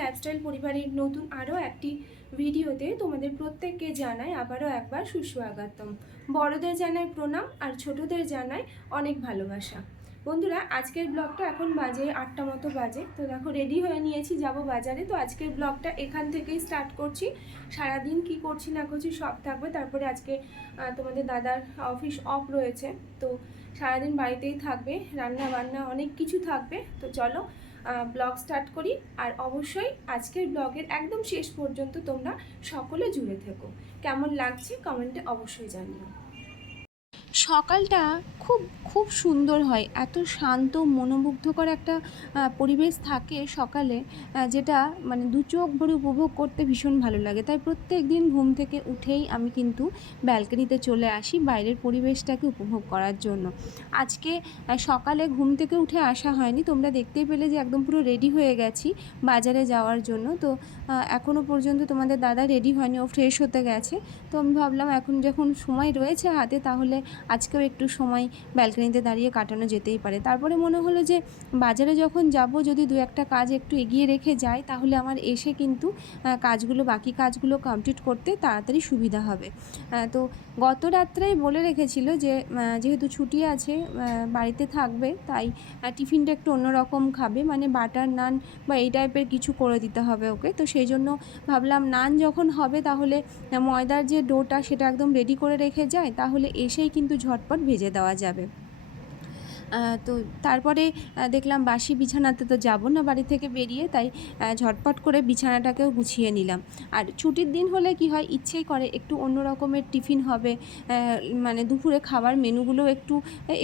Lifestyle পরিবারের নতুন আরও একটি ভিডিওতে তোমাদের প্রত্যেককে জানাই আবারও একবার সুস্বাগতম। বড়দের জানাই প্রণাম আর ছোটদের জানাই অনেক ভালোবাসা। বন্ধুরা, আজকের ব্লগটা এখন বাজে আটটা মতো বাজে। তো দেখো রেডি হয়ে নিয়েছি, যাব বাজারে। তো আজকের ব্লগটা এখান থেকেই স্টার্ট করছি। সারাদিন কি করছি না করছি সব থাকবে। তারপরে আজকে তোমাদের দাদার অফিস অফ রয়েছে। তো সারাদিন বাড়িতেই থাকবে রান্না বান্না অনেক কিছু থাকবে। তো চলো ব্লগ স্টার্ট করি। আর অবশ্যই আজকের ব্লগের একদম শেষ পর্যন্ত তোমরা সকলে জুড়ে থেকো। কেমন লাগছে কমেন্টে অবশ্যই জানিও। সকালটা খুব খুব সুন্দর হয়। এত শান্ত মনোমুগ্ধকর একটা পরিবেশ থাকে সকালে যেটা মানে দু চোখ ভরে উপভোগ করতে ভীষণ ভালো লাগে। তাই প্রত্যেক দিন ঘুম থেকে উঠেই আমি কিন্তু ব্যালকনিতে চলে আসি বাইরের পরিবেশটাকে উপভোগ করার জন্য। আজকে সকালে ঘুম থেকে উঠে আসা হয়নি। তোমরা দেখতেই পেলে যে একদম পুরো রেডি হয়ে গেছি বাজারে যাওয়ার জন্য। তো আহ, এখনও পর্যন্ত তোমাদের দাদা রেডি হয়নি ও ফ্রেশ হতে গেছে। তো আমি ভাবলাম এখন যখন সময় রয়েছে হাতে তাহলে আজকেও একটু সময় ব্যালকনিতে দাঁড়িয়ে কাটানো যেতেই পারে। তারপরে মনে হলো যে, বাজারে যখন যাব, যদি দু একটা কাজ একটু এগিয়ে রেখে যাই, তাহলে আমার এসে কিন্তু কাজগুলো, বাকি কাজগুলো কমপ্লিট করতে তাড়াতাড়ি সুবিধা হবে। তো গত রাত্রেই বলে রেখেছিল যে যেহেতু ছুটি আছে বাড়িতে থাকবে, তাই টিফিনটা একটু অন্যরকম খাবে। মানে বাটার নান বা এই টাইপের কিছু করে দিতে হবে ওকে। তো সেই জন্য ভাবলাম, নান যখন হবে, তাহলে ময়দার যে ডোটা, সেটা একদম রেডি করে রেখে যায় তাহলে এসেই কিন্তু ঝটপট ভেজে দেওয়া যাবে। তো তারপরে দেখলাম বাসি বিছানাতে তো যাব না বাড়ি থেকে বেরিয়ে, তাই ঝটপট করে বিছানাটাকেও গুছিয়ে নিলাম। আর ছুটির দিন হলে কি হয়, ইচ্ছেই করে একটু অন্য রকমের টিফিন হবে মানে দুপুরে খাবার মেনুগুলো একটু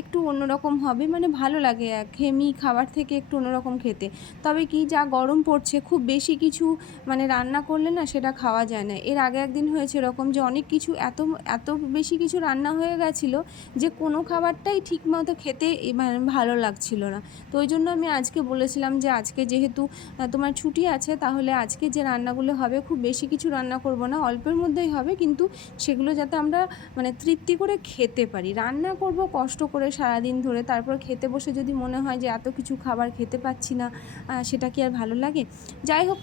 একটু অন্যরকম হবে মানে ভালো লাগে খেমি খাবার থেকে একটু অন্যরকম খেতে। তবে কি, যা গরম পড়ছে, খুব বেশি কিছু মানে রান্না করলে না সেটা খাওয়া যায় না। এর আগে একদিন হয়েছে এরকম যে অনেক কিছু এত এত বেশি কিছু রান্না হয়ে গেছিল যে কোনো খাবারটাই ঠিক মতো খেতে মানে ভালো লাগছিল না। তো ওই জন্য আমি আজকে বলেছিলাম যে আজকে যেহেতু তোমার ছুটি আছে, তাহলে আজকে যে রান্নাগুলো হবে, খুব বেশি কিছু রান্না করব না, অল্পের মধ্যেই হবে, কিন্তু সেগুলো যাতে আমরা মানে তৃপ্তি করে খেতে পারি। রান্না করব কষ্ট করে সারাদিন ধরে, তারপর খেতে বসে যদি মনে হয় যে এত কিছু খাবার খেতে পাচ্ছি না সেটা কি আর ভালো লাগে? যাই হোক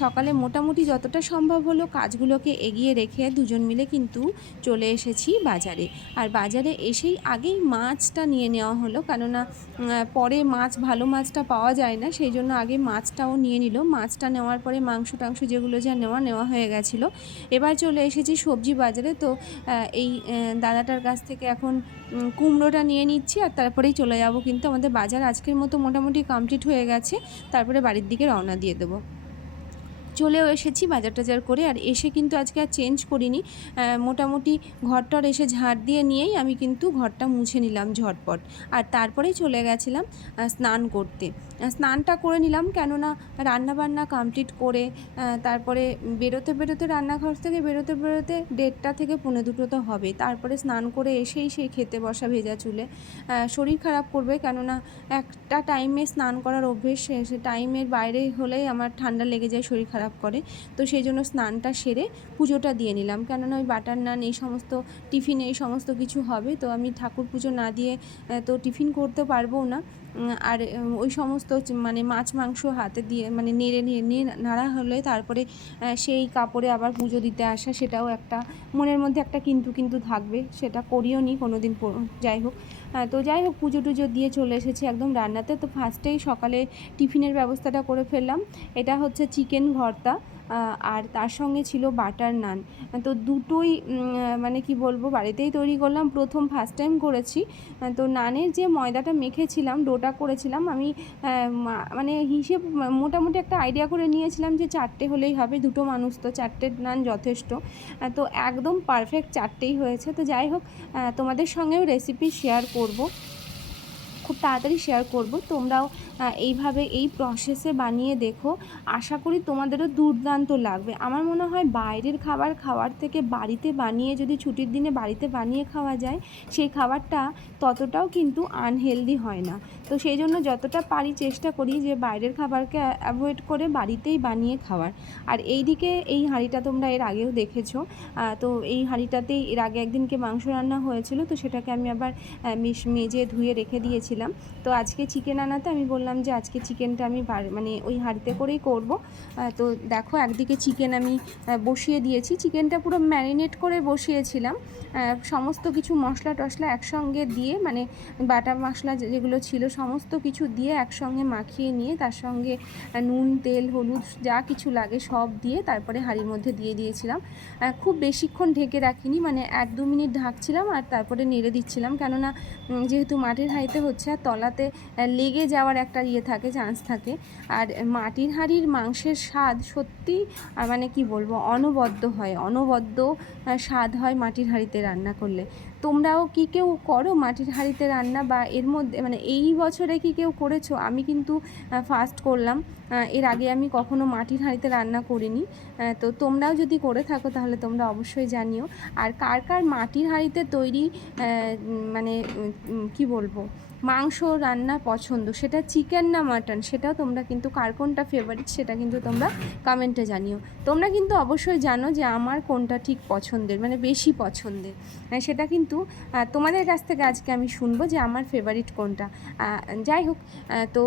সকালে মোটামুটি যতটা সম্ভব হলো কাজগুলোকে এগিয়ে রেখে দুজন মিলে কিন্তু চলে এসেছি বাজারে। আর বাজারে এসেই আগেই মাছটা নিয়ে নেওয়া হলো। কেননা পরে মাছ, ভালো মাছটা পাওয়া যায় না, সেই জন্য আগে মাছটাও নিয়ে নিল। মাছটা নেওয়ার পরে মাংস, টাংস যেগুলো যা নেওয়া নেওয়া হয়ে গেছিল। এবার চলে এসেছি সবজি বাজারে। তো এই দাদাটার কাছ থেকে এখন কুমড়োটা নিয়ে নিচ্ছি আর তারপরেই চলে যাব। কিন্তু আমাদের বাজার আজকের মতো মোটামুটি কমপ্লিট হয়ে গেছে। তারপরে বাড়ির দিকে রওনা দিয়ে দেবো। চলেও এসেছি বাজার টাজার করে আর এসে কিন্তু আজকে আর চেঞ্জ করিনি। মোটামুটি ঘরটার এসে ঝাড় দিয়ে নিয়েই আমি কিন্তু ঘরটা মুছে নিলাম ঝটপট। আর তারপরেই চলে গেছিলাম স্নান করতে। স্নানটা করে নিলাম কেননা রান্না বান্না কমপ্লিট করে তারপরে বেরোতে বেরোতে রান্নাঘর থেকে বেরোতে বেরোতে দেড়টা থেকে পৌনে দুটো তো হবে তারপরে স্নান করে এসেই সেই খেতে বসা ভেজা চুলে। শরীর খারাপ করবে কেননা একটা টাইমে স্নান করার অভ্যেস, সে টাইমের বাইরে হলেই আমার ঠান্ডা লেগে যায়, শরীর খারাপ করে। তো সেই জন্য স্নানটা সেরে পুজোটা দিয়ে নিলাম। কেননা ওই বাটার নান, এই সমস্ত টিফিন, এই সমস্ত কিছু হবে। তো আমি ঠাকুর পুজো না দিয়ে তো টিফিন করতে পারব না। আর ওই সমস্ত মানে মাছ, মাংস হাতে দিয়ে মানে নেড়ে নিয়ে নিয়ে নাড়া হলে তারপরে সেই কাপড়ে আবার পুজো দিতে আসা সেটাও একটা মনের মধ্যে একটা কিন্তু কিন্তু থাকবে। সেটা করিও নি কোনো দিন যাই হোক। তো যাই হোক, পুজো টুজো দিয়ে চলে এসেছি একদম রান্নাতে। তো ফার্স্টেই সকালে টিফিনের ব্যবস্থাটা করে ফেললাম। এটা হচ্ছে চিকেন ভর্তা। আর তার সঙ্গে ছিল বাটার নান। তো দুটোই মানে কি বলব, বাড়িতেই তৈরি করলাম। প্রথম ফার্স্ট টাইম করেছি। তো নানের যে ময়দাটা মেখেছিলাম, ডোটা করেছিলাম, আমি মানে হিসেব, মোটামুটি একটা আইডিয়া করে নিয়েছিলাম যে চারটে হলেই হবে, দুটো মানুষ তো, চারটে নান যথেষ্ট। তো একদম পারফেক্ট চারটেই হয়েছে। তো যাই হোক তোমাদের সঙ্গেও রেসিপি শেয়ার করব। খুব তাড়াতাড়ি শেয়ার করব। তোমরাও এইভাবে এই প্রসেসে বানিয়ে দেখো। আশা করি তোমাদেরও দুর্দান্ত লাগবে। আমার মনে হয় বাইরের খাবার খাওয়ার থেকে বাড়িতে বানিয়ে, যদি ছুটির দিনে বাড়িতে বানিয়ে খাওয়া যায়, সেই খাবারটা ততটাও কিন্তু আনহেলদি হয় না। তো সেই জন্য যতটা পারি চেষ্টা করি যে বাইরের খাবারকে অ্যাভয়েড করে বাড়িতেই বানিয়ে খাওয়ার। আর এই দিকে এই হাঁড়িটা তোমরা এর আগেও দেখেছ। তো এই হাঁড়িটাতেই এর আগে একদিনকে মাংস রান্না হয়েছিল, তো সেটাকে আমি আবার মেজে ধুয়ে রেখে দিয়েছিলাম। গেছিলাম তো আজকে চিকেন আনাতে আমি বললাম যে, আজকে চিকেনটা আমি মানে ওই হাঁড়িতে করেই করব। তো দেখো একদিকে চিকেন আমি বসিয়ে দিয়েছি। চিকেনটা পুরো ম্যারিনেট করে বসিয়েছিলাম। সমস্ত কিছু মশলা টশলা একসঙ্গে দিয়ে মানে বাটা মশলা যেগুলো ছিল সমস্ত কিছু দিয়ে একসঙ্গে মাখিয়ে নিয়ে, তার সঙ্গে নুন, তেল, হলুদ যা কিছু লাগে সব দিয়ে তারপরে হাঁড়ির মধ্যে দিয়ে দিয়েছিলাম। খুব বেশিক্ষণ ঢেকে রাখিনি মানে এক দু মিনিট ঢাকছিলাম আর তারপরে নেড়ে দিচ্ছিলাম। কেননা যেহেতু মাটির হাঁড়িতে হচ্ছে আর তলাতে লেগে যাওয়ার একটা ইয়ে থাকে চান্স থাকে। আর মাটির হাঁড়ির মাংসের স্বাদ সত্যি মানে কি বলব, অনবদ্য হয়। অনবদ্য স্বাদ হয় মাটির হাঁড়িতে রান্না করলে। তোমরাও কি কেউ করো মাটির হাঁড়িতে রান্না বা এর মধ্যে মানে এই বছরে কি কেউ করেছ? আমি কিন্তু ফার্স্ট করলাম। এর আগে আমি কখনো মাটির হাঁড়িতে রান্না করিনি। তো তোমরাও যদি করে থাকো তাহলে তোমরা অবশ্যই জানিও। আর কার কার মাটির হাঁড়িতে তৈরি মানে কি বলব মাংস রান্না পছন্দ। সেটা চিকেন না মাটন সেটাও তোমরা কিন্তু কার কোনটা ফেভারিট সেটা কিন্তু তোমরা কমেন্টে জানিও। তোমরা কিন্তু অবশ্যই জানো যে আমার কোনটা ঠিক পছন্দের মানে বেশি পছন্দের। আহ, সেটা কিন্তু তোমাদের কাছ থেকে আজকে আমি শুনব যে আমার ফেভারিট কোনটা। যাই হোক তো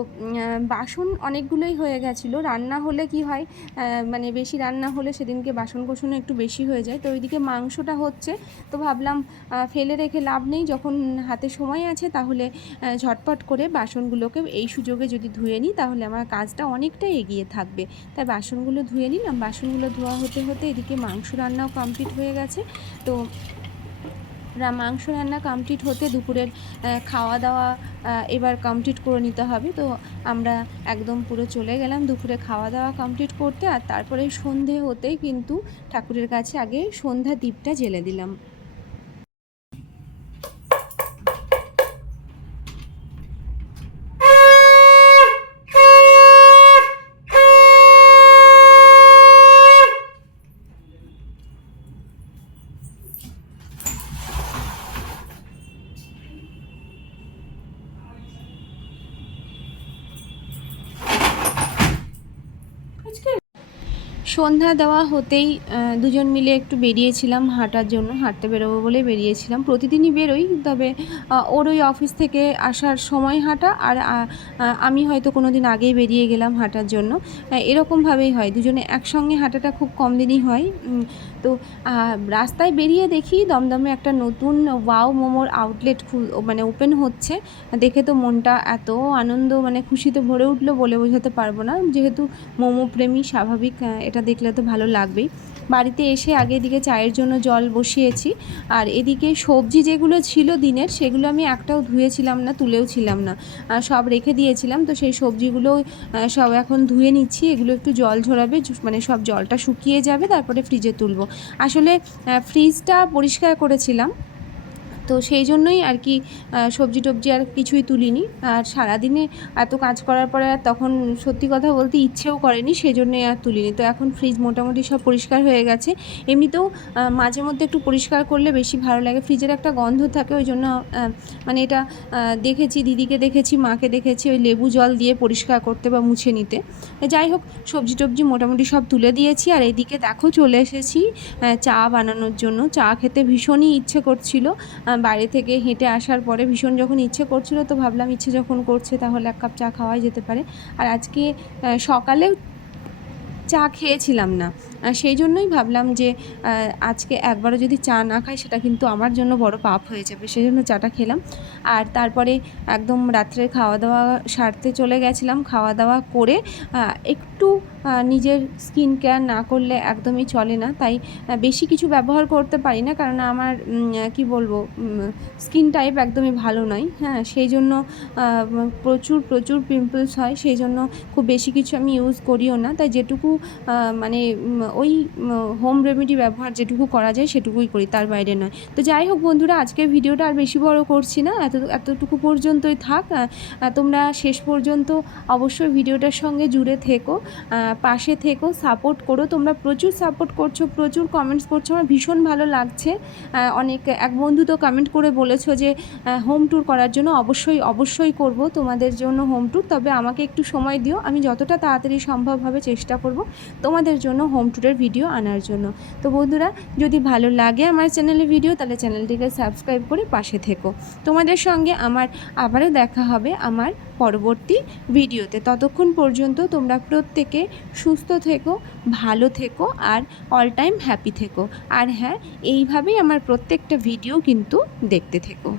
বাসন অনেকগুলোই হয়ে গেছিল। রান্না হলে কি হয় মানে বেশি রান্না হলে সেদিনকে বাসন কোসনও একটু বেশি হয়ে যায়। তো ওইদিকে মাংসটা হচ্ছে তো ভাবলাম ফেলে রেখে লাভ নেই। যখন হাতে সময় আছে তাহলে ঝটপট করে বাসনগুলোকে এই সুযোগে যদি ধুয়ে নিই, তাহলে আমার কাজটা অনেকটা এগিয়ে থাকবে। তাই বাসনগুলো ধুয়ে নিলাম। বাসনগুলো ধোয়া হতে হতে এদিকে মাংস রান্নাও কমপ্লিট হয়ে গেছে। তো মাংস রান্না কমপ্লিট হতে দুপুরের খাওয়া দাওয়া এবার কমপ্লিট করে নিতে হবে। তো আমরা একদম পুরো চলে গেলাম দুপুরে খাওয়া দাওয়া কমপ্লিট করতে। আর তারপরে সন্ধে হতেই কিন্তু ঠাকুরের কাছে আগে সন্ধ্যা দ্বীপটা জেলে দিলাম। সন্ধ্যা দেওয়া হতেই দুজন মিলে একটু বেরিয়েছিলাম হাঁটার জন্য, হাঁটতে বেরোবো বলে বেরিয়েছিলাম। প্রতিদিনই বেরোই, তবে ওর ওই অফিস থেকে আসার সময় হাঁটা আর আমি হয়তো কোনো দিন আগেই বেরিয়ে গেলাম হাঁটার জন্য। এরকমভাবেই হয়, দুজনে একসঙ্গে হাঁটাটা খুব কম দিনই হয়। তো রাস্তায় বেরিয়ে দেখি দমদমে একটা নতুন ওয়াও মোমোর আউটলেট মানে ওপেন হচ্ছে। দেখে তো মনটা এত আনন্দ মানে খুশিতে ভরে উঠল বলে বোঝাতে পারব না। যেহেতু মোমো প্রেমী, স্বাভাবিক এটা দেখলে তো ভালো লাগবেই। বাড়িতে এসে আগে এদিকে চায়ের জন্য জল বসিয়েছি। আর এদিকে সবজি যেগুলো ছিল দিনের, সেগুলো আমি একটাও ধুয়েছিলাম না, তুলেও ছিলাম না। সব রেখে দিয়েছিলাম, তো সেই সবজিগুলো সব এখন ধুয়ে নিচ্ছি। এগুলো একটু জল ঝরাবে মানে সব জলটা শুকিয়ে যাবে, তারপরে ফ্রিজে তুলবো। আসলে ফ্রিজটা পরিষ্কার করেছিলাম। তো সেই জন্যই আর কি সবজি টবজি আর কিছুই তুলিনি। আর সারাদিনে এত কাজ করার পরে আর তখন সত্যি কথা বলতে ইচ্ছেও করেনি সেই জন্যই আর তুলিনি। তো এখন ফ্রিজ মোটামুটি সব পরিষ্কার হয়ে গেছে। এমনিতেও মাঝে মধ্যে একটু পরিষ্কার করলে বেশি ভালো লাগে। ফ্রিজের একটা গন্ধ থাকে, ওই জন্য মানে এটা দেখেছি, দিদিকে দেখেছি, মাকে দেখেছি, ওই লেবু জল দিয়ে পরিষ্কার করতে বা মুছে নিতে। যাই হোক, সবজি টবজি মোটামুটি সব তুলে দিয়েছি। আর এদিকে দেখো, চলে এসেছি চা বানানোর জন্য। চা খেতে ভীষণই ইচ্ছে করছিল। বাইরে থেকে হেঁটে আসার পরে ভীষণ যখন ইচ্ছে করছিল, তো ভাবলাম ইচ্ছে যখন করছে তাহলে এক কাপ চা খাওয়াই যেতে পারে। আর আজকে সকালেও চা খেয়েছিলাম না। সেই জন্যই ভাবলাম যে আজকে একবারও যদি চা না খাই, সেটা কিন্তু আমার জন্য বড় পাপ হয়ে যাবে। সেই জন্য চাটা খেলাম। আর তারপরে একদম রাত্রে খাওয়া দাওয়া সারতে চলে গেছিলাম। খাওয়া দাওয়া করে একটু নিজের স্কিন কেয়ার না করলে একদমই চলে না। তাই বেশি কিছু ব্যবহার করতে পারি না। কারণ আমার কি বলব স্কিন টাইপ একদমই ভালো নয়। হ্যাঁ সেই জন্য প্রচুর প্রচুর পিম্পলস হয়। সেই জন্য খুব বেশি কিছু আমি ইউজ করিও না। তাই যেটুকু মানে ওই হোম রেমেডি ব্যবহার যেটুকু করা যায় সেটুকুই করি, তার বাইরে নয়। তো যাই হোক বন্ধুরা, আজকের ভিডিওটা আর বেশি বড় করছি না, এত, এতটুকু পর্যন্তই থাক। তোমরা শেষ পর্যন্ত অবশ্যই ভিডিওটার সঙ্গে জুড়ে থেকো পাশে থেকো সাপোর্ট করো। তোমরা প্রচুর সাপোর্ট করছ, প্রচুর কমেন্টস করছ, আমার ভীষণ ভালো লাগছে। অনেক, এক বন্ধু তো কমেন্ট করে বলেছ যে হোম ট্যুর করার জন্য অবশ্যই অবশ্যই করব তোমাদের জন্য হোম ট্যুর তবে আমাকে একটু সময় দিও, আমি যতটা তাড়াতাড়ি সম্ভব হবে চেষ্টা করব তোমাদের জন্য হোম ট্যুর ঠাকুরের ভিডিও আনার জন্য। তো বন্ধুরা, যদি ভালো লাগে আমার চ্যানেলের ভিডিও তাহলে চ্যানেলটিকে সাবস্ক্রাইব করে পাশে থেকো। তোমাদের সঙ্গে আমার আবারও দেখা হবে আমার পরবর্তী ভিডিওতে ততক্ষণ পর্যন্ত তোমরা প্রত্যেকে সুস্থ থেকো, ভালো থেকো আর অল টাইম হ্যাপি থেকো। আর হ্যাঁ এইভাবেই আমার প্রত্যেকটা ভিডিও কিন্তু দেখতে থেকো।